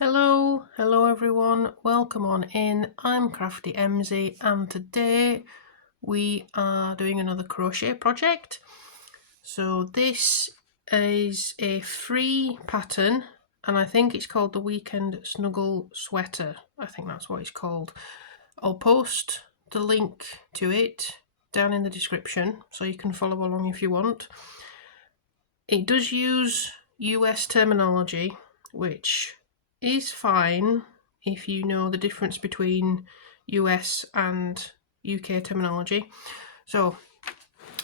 Hello everyone, welcome on in. I'm Crafty MZ and today we are doing another crochet project. So this is a free pattern and I think it's called the Weekend Snuggle Sweater. I think that's what it's called. I'll post the link to it down in the description so you can follow along if you want. It does use US terminology, which is fine if you know the difference between US and UK terminology. So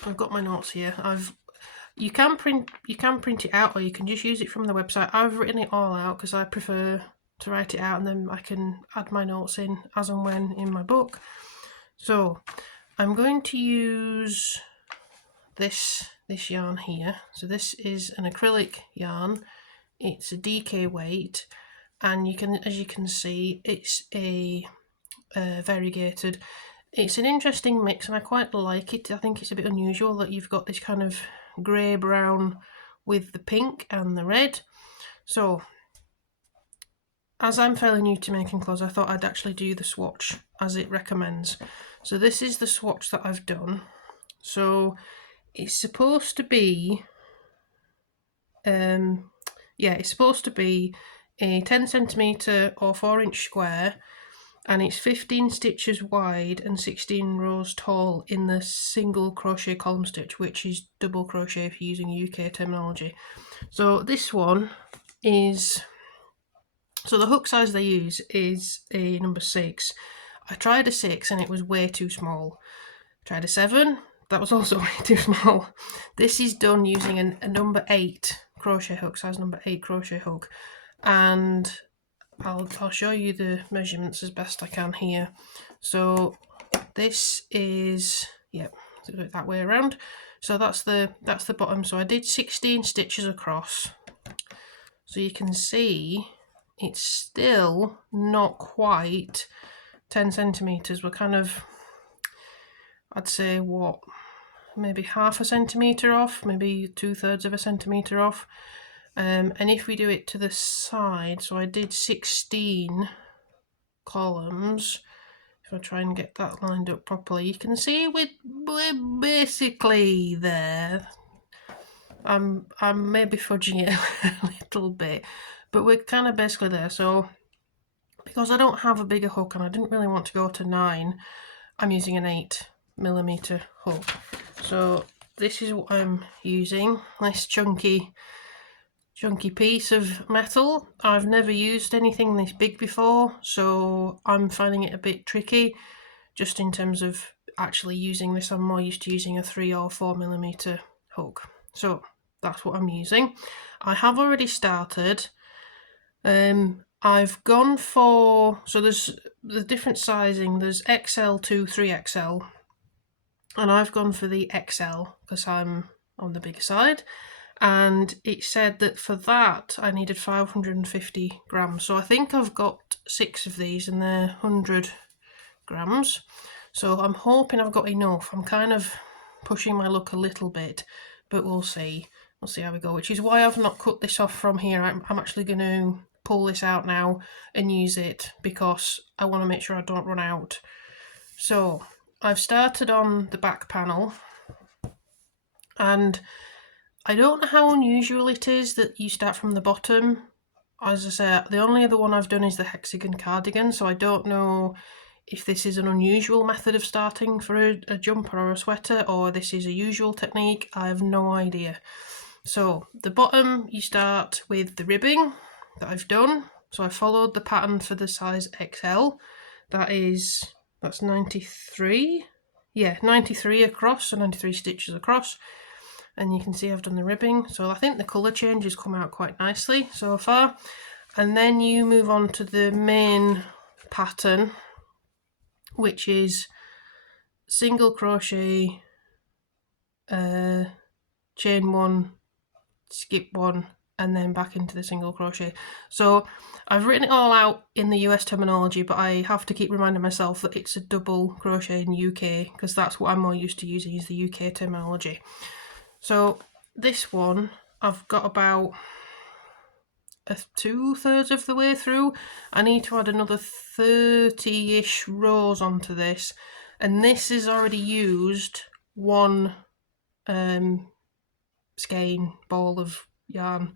I've got my notes here. You can print it out or you can just use it from the website. I've written it all out because I prefer to write it out and then I can add my notes in as and when in my book. So I'm going to use this yarn here. So this is an acrylic yarn. It's a DK weight, and as you can see, it's a variegated. It's an interesting mix, and I quite like it. I think it's a bit unusual that you've got this kind of grey brown with the pink and the red. So, as I'm fairly new to making clothes, I thought I'd actually do the swatch as it recommends. So this is the swatch that I've done. So it's supposed to be it's supposed to be a 10cm or 4-inch square, and it's 15 stitches wide and 16 rows tall in the single crochet column stitch, which is double crochet if you're using UK terminology. So this one is, so the hook size they use is a number 6. I tried a 6 and it was way too small. I tried a 7, that was also way too small. This is done using a number 8 crochet hook, size number 8 crochet hook, and I'll show you the measurements as best I can here. So this is, do it that way around. So that's the bottom. So I did 16 stitches across. So you can see it's still not quite 10 centimeters. We're kind of, I'd say, maybe half a centimeter off, maybe 2/3 of a centimeter off. And if we do it to the side, so I did 16 columns. If I try and get that lined up properly, you can see we're basically there. I'm maybe fudging it a little bit, but we're kind of basically there. So because I don't have a bigger hook and I didn't really want to go to 9, I'm using an 8mm hook. So this is what I'm using, this chunky piece of metal. I've never used anything this big before, so I'm finding it a bit tricky just in terms of actually using this. I'm more used to using a 3 or 4mm hook. So that's what I'm using. I have already started. I've gone for, so there's the different sizing, there's XL to 3XL, and I've gone for the XL because I'm on the bigger side. And it said that for that I needed 550 grams. So I think I've got 6 of these and they're 100 grams. So I'm hoping I've got enough. I'm kind of pushing my luck a little bit, but we'll see. We'll see how we go, which is why I've not cut this off from here. I'm actually going to pull this out now and use it because I want to make sure I don't run out. So I've started on the back panel, and I don't know how unusual it is that you start from the bottom. As I say, the only other one I've done is the hexagon cardigan, so I don't know if this is an unusual method of starting for a jumper or a sweater, or this is a usual technique. I have no idea. So the bottom, you start with the ribbing that I've done. So I followed the pattern for the size XL. That's 93. Yeah, 93 across, so 93 stitches across. And you can see I've done the ribbing, so I think the colour change has come out quite nicely so far. And then you move on to the main pattern, which is single crochet, chain 1, skip 1, and then back into the single crochet. So I've written it all out in the US terminology, but I have to keep reminding myself that it's a double crochet in UK because that's what I'm more used to using, is the UK terminology. So this one, I've got about 2/3 of the way through. I need to add another 30-ish rows onto this, and this has already used one skein ball of yarn.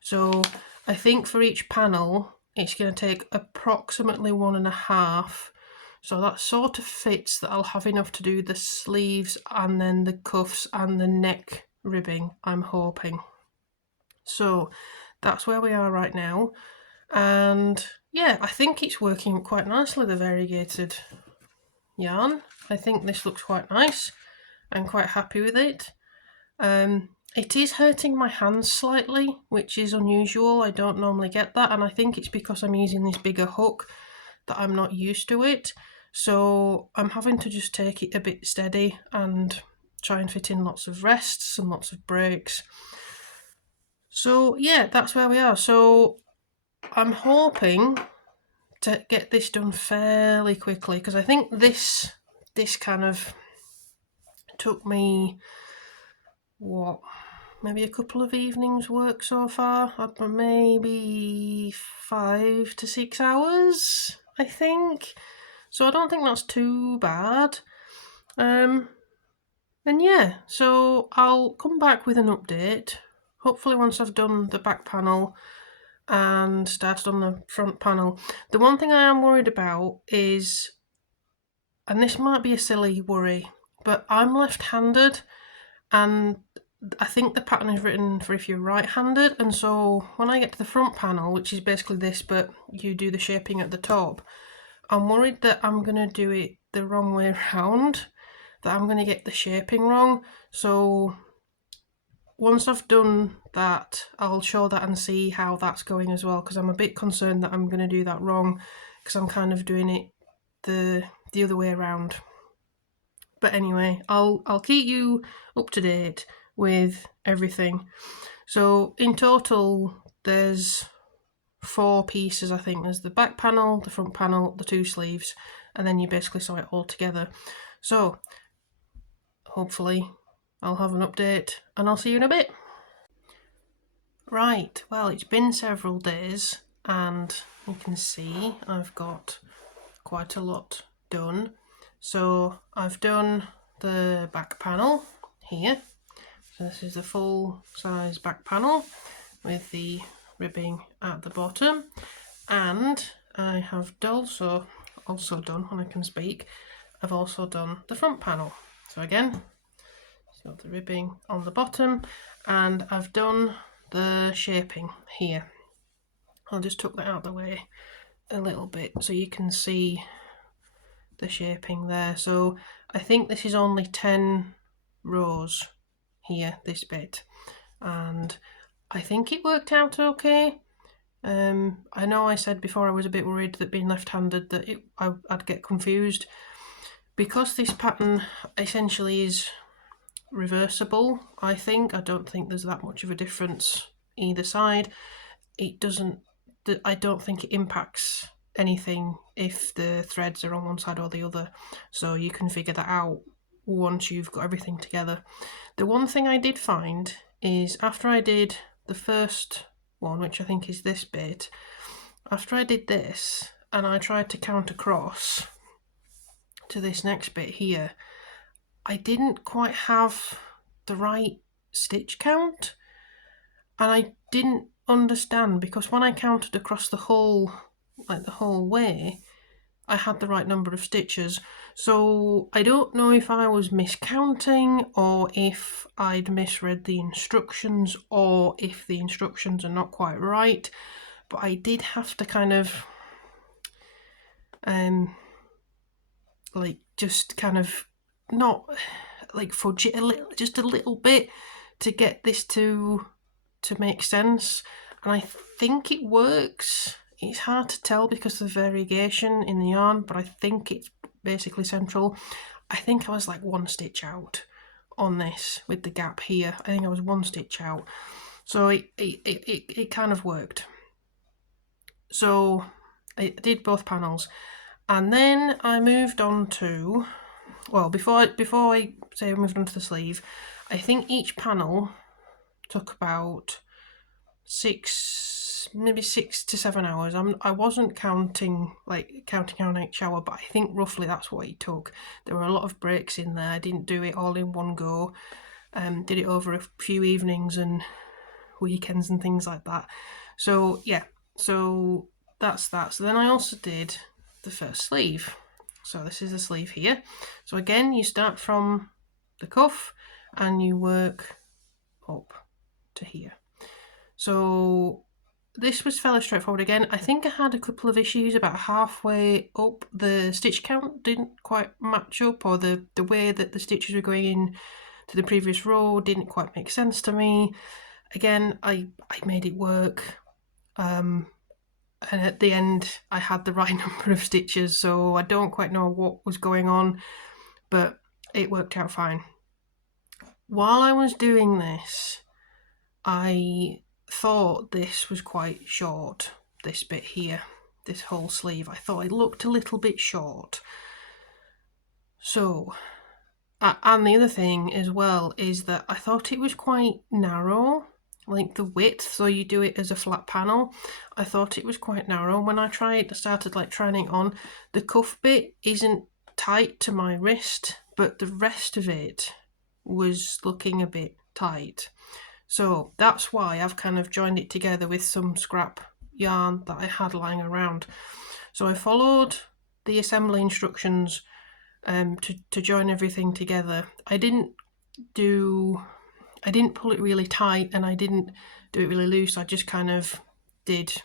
So I think for each panel it's going to take approximately 1.5. So that sort of fits that I'll have enough to do the sleeves and then the cuffs and the neck ribbing, I'm hoping. So that's where we are right now, and yeah, I think it's working quite nicely, the variegated yarn. I think this looks quite nice. I'm quite happy with it. It is hurting my hands slightly, which is unusual. I don't normally get that, and I think it's because I'm using this bigger hook that I'm not used to it. So I'm having to just take it a bit steady and try and fit in lots of rests and lots of breaks. So yeah, that's where we are. So I'm hoping to get this done fairly quickly, because I think this kind of took me, what, maybe a couple of evenings work so far, maybe 5 to 6 hours, I think. So I don't think that's too bad. And yeah, so I'll come back with an update, hopefully once I've done the back panel and started on the front panel. The one thing I am worried about is, and this might be a silly worry, but I'm left-handed, and I think the pattern is written for if you're right-handed, and so when I get to the front panel, which is basically this, but you do the shaping at the top, I'm worried that I'm going to do it the wrong way around, that I'm going to get the shaping wrong. So once I've done that, I'll show that and see how that's going as well, because I'm a bit concerned that I'm going to do that wrong, because I'm kind of doing it the other way around. But anyway, I'll keep you up to date with everything. So in total, there's 4 pieces, I think. There's the back panel, the front panel, the 2 sleeves, and then you basically sew it all together. So hopefully I'll have an update, and I'll see you in a bit. Right, well, it's been several days, and you can see I've got quite a lot done. So I've done the back panel here. So this is the full size back panel with the ribbing at the bottom, and I have also done, when I can speak, I've also done the front panel. So again, it's got the ribbing on the bottom, and I've done the shaping here. I'll just tuck that out of the way a little bit so you can see the shaping there. So I think this is only 10 rows here, this bit, and I think it worked out okay. I know I said before I was a bit worried that being left-handed that I'd get confused. Because this pattern essentially is reversible, I don't think there's that much of a difference either side. I don't think it impacts anything if the threads are on one side or the other, so you can figure that out once you've got everything together. The one thing I did find is, after I did the first one, which I think is this bit, after I did this and I tried to count across to this next bit here, I didn't quite have the right stitch count, and I didn't understand, because when I counted across the whole way, I had the right number of stitches. So I don't know if I was miscounting, or if I'd misread the instructions, or if the instructions are not quite right, but I did have to kind of just kind of not fudge it just a little bit to get this to make sense, and I think it works. It's hard to tell because of the variegation in the yarn, but I think it's basically central. I think I was like 1 stitch out on this with the gap here. I think I was 1 stitch out, so it kind of worked. So I did both panels, and then I moved on to, well, before I say I moved on to the sleeve, I think each panel took about maybe 6 to 7 hours. I wasn't counting how each hour, but I think roughly that's what it took. There were a lot of breaks in there. I didn't do it all in one go. Did it over a few evenings and weekends and things like that. So yeah, so that's that. So then I also did the first sleeve. So this is the sleeve here. So again, you start from the cuff and you work up to here. So this was fairly straightforward again. I think I had a couple of issues about halfway up. The stitch count didn't quite match up, or the way that the stitches were going in to the previous row didn't quite make sense to me. Again, I made it work. And at the end I had the right number of stitches, so I don't quite know what was going on, but it worked out fine. While I was doing this, I thought this was quite short, this bit here, this whole sleeve. I thought it looked a little bit short. So, and the other thing as well is that I thought it was quite narrow, like the width, so you do it as a flat panel. I thought it was quite narrow. When I started trying it on, the cuff bit isn't tight to my wrist, but the rest of it was looking a bit tight. So that's why I've kind of joined it together with some scrap yarn that I had lying around. So I followed the assembly instructions to join everything together. I didn't pull it really tight and I didn't do it really loose. I just kind of did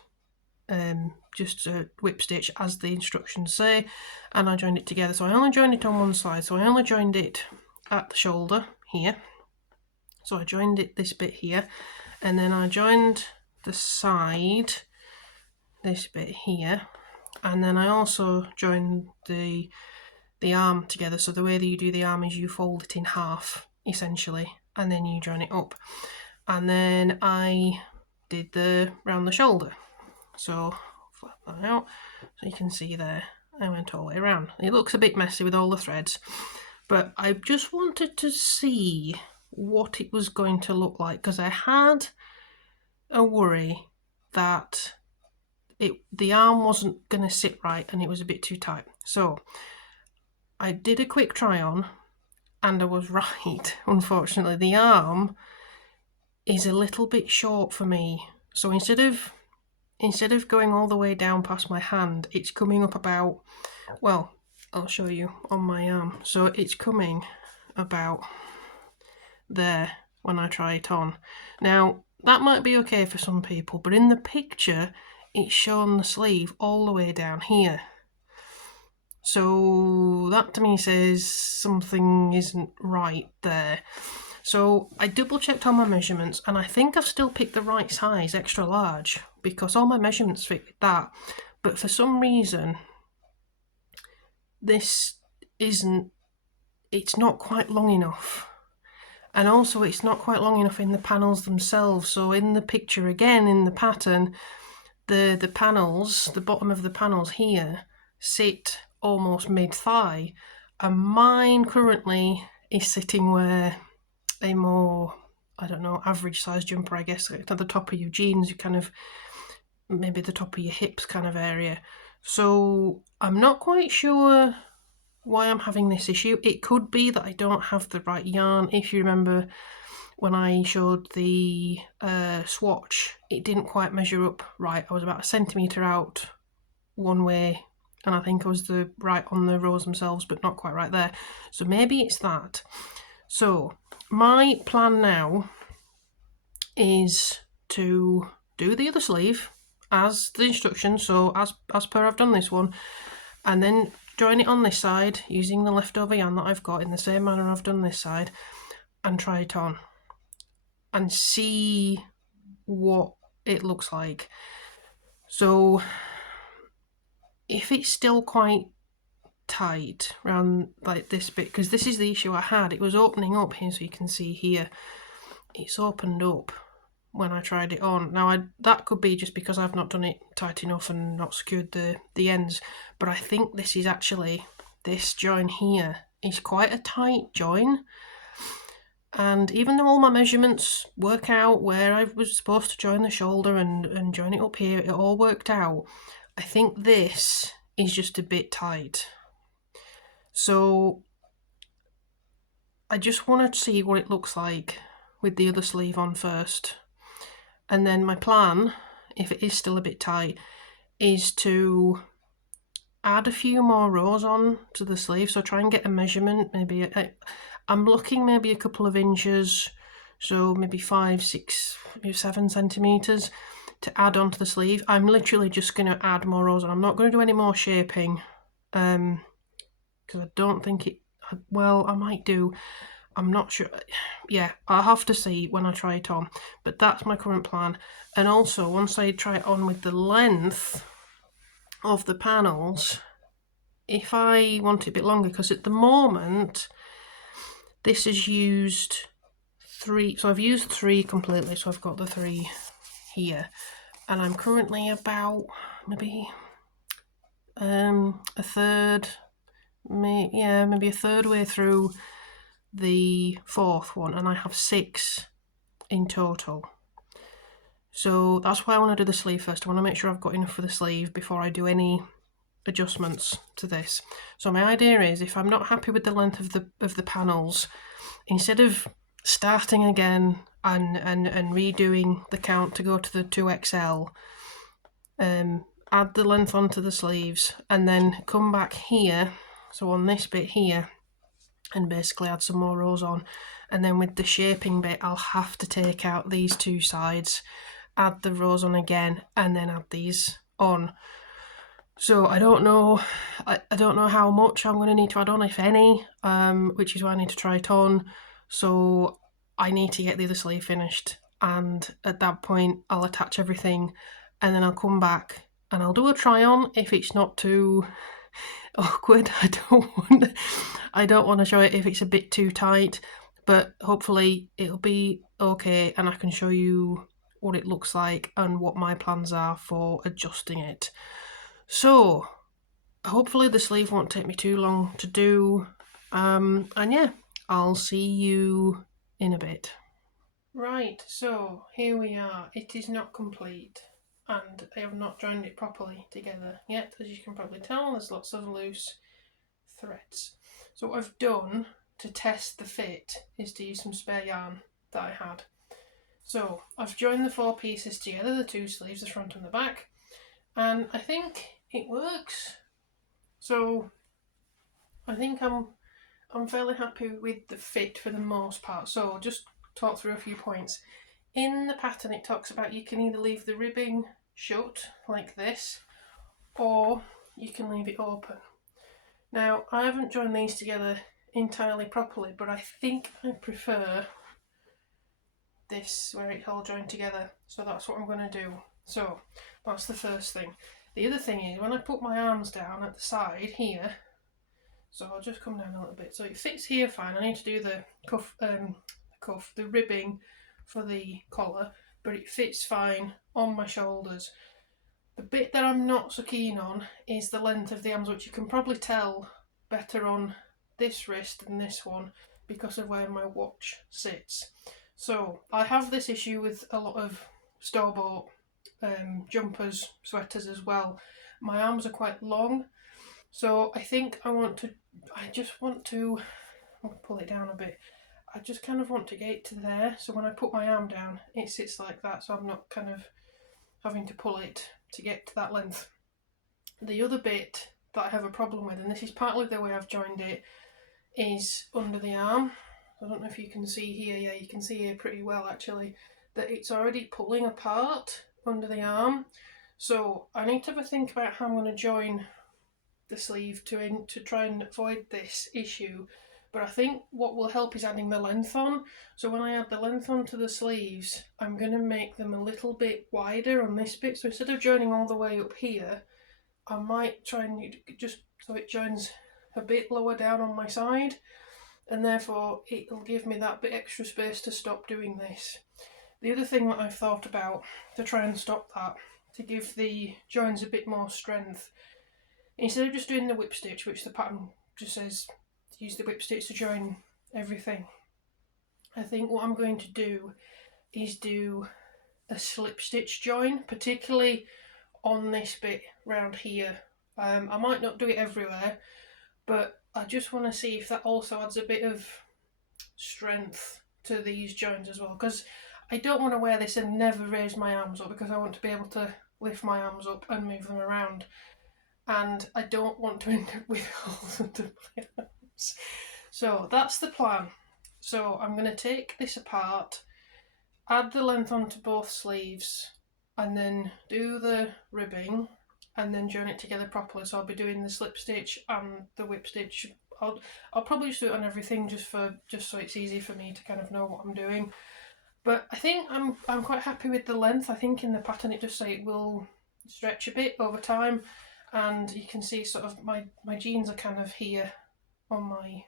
just a whip stitch as the instructions say, and I joined it together. So I only joined it on one side, so I only joined it at the shoulder here. So I joined it this bit here, and then I joined the side, this bit here, and then I also joined the arm together. So the way that you do the arm is you fold it in half essentially, and then you join it up. And then I did round the shoulder. So flap that out so you can see there I went all the way around. It looks a bit messy with all the threads, but I just wanted to see what it was going to look like, because I had a worry that the arm wasn't going to sit right and it was a bit too tight. So I did a quick try on and I was right. Unfortunately, the arm is a little bit short for me. So instead of going all the way down past my hand, it's coming up about, well, I'll show you on my arm. So it's coming about there when I try it on. Now that might be okay for some people, but in the picture it's shown the sleeve all the way down here. So that to me says something isn't right there. So I double checked all my measurements and I think I've still picked the right size, extra large, because all my measurements fit with that. But for some reason it's not quite long enough. And also it's not quite long enough in the panels themselves. So in the picture again, in the pattern, the panels, the bottom of the panels here, sit almost mid-thigh. And mine currently is sitting where a more, I don't know, average size jumper, I guess, at the top of your jeans, kind of, maybe the top of your hips kind of area. So I'm not quite sure why I'm having this issue. It could be that I don't have the right yarn. If you remember when I showed the swatch, it didn't quite measure up right. I was about 1 centimetre out one way, and I think I was right on the rows themselves, but not quite right there. So maybe it's that. So my plan now is to do the other sleeve as the instructions, so as per I've done this one, and then join it on this side using the leftover yarn that I've got in the same manner I've done this side, and try it on and see what it looks like. So if it's still quite tight around like this bit, because this is the issue I had, it was opening up here, so you can see here it's opened up when I tried it on. Now that could be just because I've not done it tight enough and not secured the ends, but I think this is actually, this join here is quite a tight join, And even though all my measurements work out where I was supposed to join the shoulder and join it up here, it all worked out, I think this is just a bit tight. So I just want to see what it looks like with the other sleeve on first. And then my plan, if it is still a bit tight, is to add a few more rows on to the sleeve. So try and get a measurement, maybe I'm looking maybe a couple of inches, so maybe 5, 6, maybe 7 centimeters to add onto the sleeve. I'm literally just going to add more rows on. I'm not going to do any more shaping because I don't think it, well, I might do. I'm not sure. Yeah, I'll have to see when I try it on. But that's my current plan. And also, once I try it on with the length of the panels, if I want it a bit longer, because at the moment this is used 3, so I've used 3 completely, so I've got the 3 here, and I'm currently about maybe a third, maybe a third way through the 4th one, and I have 6 in total. So that's why I want to do the sleeve first. I want to make sure I've got enough for the sleeve before I do any adjustments to this. So my idea is, if I'm not happy with the length of the panels, instead of starting again and redoing the count to go to the 2XL, add the length onto the sleeves and then come back here, so on this bit here, and basically add some more rows on. And then with the shaping bit, I'll have to take out these 2 sides, add the rows on again, and then add these on. So I don't know how much I'm going to need to add on, if any, which is why I need to try it on. So I need to get the other sleeve finished, and at that point I'll attach everything, and then I'll come back and I'll do a try on if it's not too awkward. I don't want to show it if it's a bit too tight, but hopefully it'll be okay and I can show you what it looks like and what my plans are for adjusting it. So hopefully the sleeve won't take me too long to do, and yeah, I'll see you in a bit. Right, so here we are. It is not complete and I have not joined it properly together yet. As you can probably tell, there's lots of loose threads. So what I've done to test the fit is to use some spare yarn that I had. So I've joined the 4 pieces together, the 2 sleeves, the front and the back, and I think it works. So I think I'm fairly happy with the fit for the most part. So I'll just talk through a few points. In the pattern it talks about you can either leave the ribbing shut like this, or you can leave it open. Now I haven't joined these together entirely properly, but I think I prefer this where it's all joined together, so that's what I'm going to do. So that's the first thing. The other thing is, when I put my arms down at the side here, so I'll just come down a little bit, so it fits here fine. I need to do the the ribbing for the collar, but it fits fine on my shoulders. The bit that I'm not so keen on is the length of the arms, which you can probably tell better on this wrist than this one because of where my watch sits. So I have this issue with a lot of store-bought jumpers, sweaters as well. My arms are quite long, so I think I'll pull it down a bit. I just kind of want to get it to there, so when I put my arm down it sits like that, so I'm not kind of having to pull it to get to that length. The other bit that I have a problem with, and this is partly the way I've joined it, is under the arm. I don't know if you can see here, yeah, you can see here pretty well actually, that it's already pulling apart under the arm. So I need to have a think about how I'm going to join the sleeve to try and avoid this issue. But I think what will help is adding the length on. So when I add the length onto the sleeves, I'm going to make them a little bit wider on this bit. So instead of joining all the way up here, I might try and just so it joins a bit lower down on my side, and therefore it'll give me that bit extra space to stop doing this. The other thing that I've thought about to try and stop that, to give the joins a bit more strength, instead of just doing the whip stitch, which the pattern just says use the whip stitch to join everything, I think what I'm going to do is do a slip stitch join, particularly on this bit round here. I might not do it everywhere, but I just want to see if that also adds a bit of strength to these joins as well, because I don't want to wear this and never raise my arms up, because I want to be able to lift my arms up and move them around, and I don't want to end up with holes under my arms. So that's the plan. So I'm going to take this apart, add the length onto both sleeves, and then do the ribbing and then join it together properly. So I'll be doing the slip stitch and the whip stitch. I'll probably just do it on everything just so it's easy for me to kind of know what I'm doing. But I think I'm quite happy with the length. I think in the pattern it just say it will stretch a bit over time, and you can see sort of my jeans are kind of here on my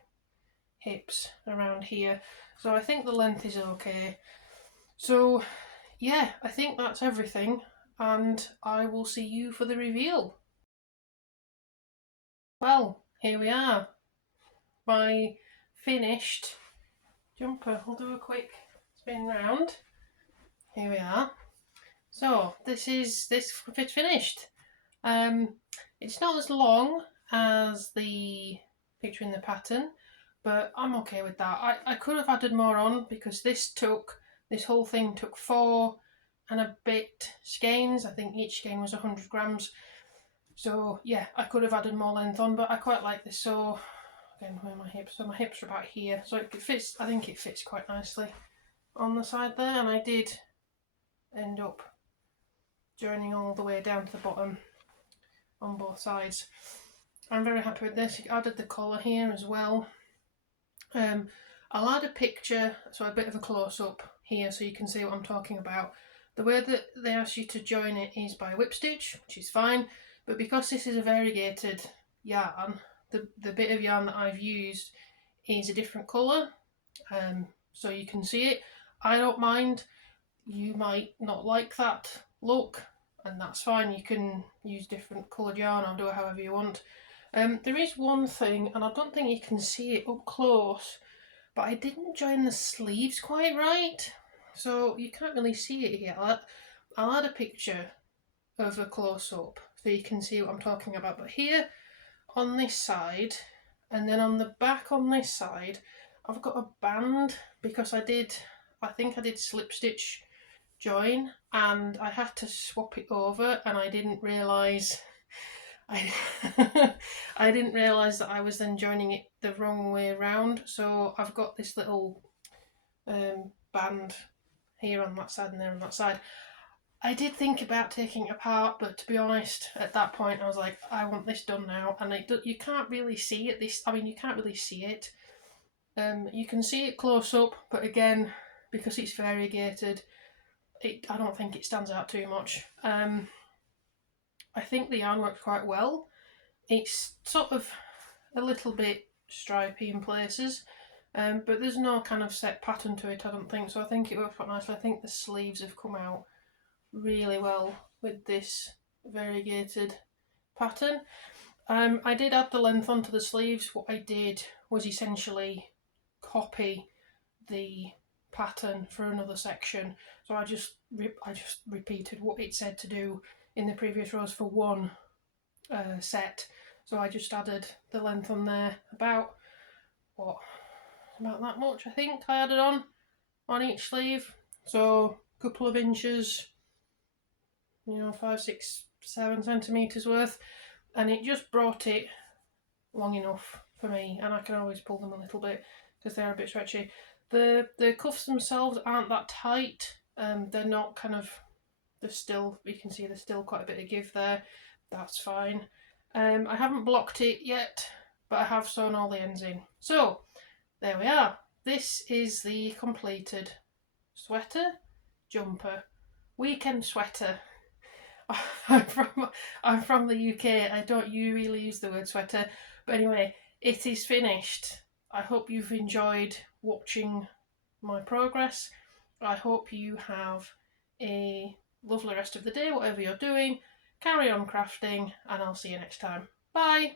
hips around here. So I think the length is okay. So yeah, I think that's everything, and I will see you for the reveal. Well, here we are. My finished jumper. We'll do a quick spin round. Here we are. So this fit finished. It's not as long as the picture in the pattern, but I'm okay with that. I could have added more on, because this whole thing took 4 and a bit skeins. I think each skein was 100 grams. So yeah, I could have added more length on, but I quite like this. So again, where are my hips? So my hips are about here. So it fits, I think it fits quite nicely on the side there. And I did end up joining all the way down to the bottom on both sides. I'm very happy with this. I added the collar here as well. I'll add a picture, so a bit of a close-up here so you can see what I'm talking about. The way that they ask you to join it is by whip stitch, which is fine, but because this is a variegated yarn, the bit of yarn that I've used is a different colour, so you can see it. I don't mind. You might not like that look, and that's fine. You can use different coloured yarn or do it however you want. There is one thing, and I don't think you can see it up close, but I didn't join the sleeves quite right, so you can't really see it here. I'll add a picture of a close-up so you can see what I'm talking about. But here on this side, and then on the back on this side, I've got a band, because I think I did slip stitch join and I had to swap it over, and I didn't realise I didn't realise that I was then joining it the wrong way around. So I've got this little band here on that side and there on that side. I did think about taking it apart, but to be honest, at that point I was like, I want this done now, and you can't really see it. You can't really see it. You can see it close up, but again, because it's variegated, I don't think it stands out too much. I think the yarn works quite well. It's sort of a little bit stripy in places, but there's no kind of set pattern to it, I don't think, so I think it works quite nicely. I think the sleeves have come out really well with this variegated pattern. I did add the length onto the sleeves. What I did was essentially copy the pattern for another section, so I just repeated what it said to do in the previous rows for one set. So I just added the length on there, about that much I think I added on each sleeve, so a couple of inches, 5, 6, 7 centimetres worth, and it just brought it long enough for me, and I can always pull them a little bit because they're a bit stretchy. The cuffs themselves aren't that tight, they're not kind of, you can see there's still quite a bit of give there, that's fine. I haven't blocked it yet, but I have sewn all the ends in. So there we are. This is the completed sweater, jumper, weekend sweater. I'm from the UK. I don't really use the word sweater, but anyway, it is finished. I hope you've enjoyed watching my progress. I hope you have a lovely rest of the day, whatever you're doing. Carry on crafting, and I'll see you next time. Bye!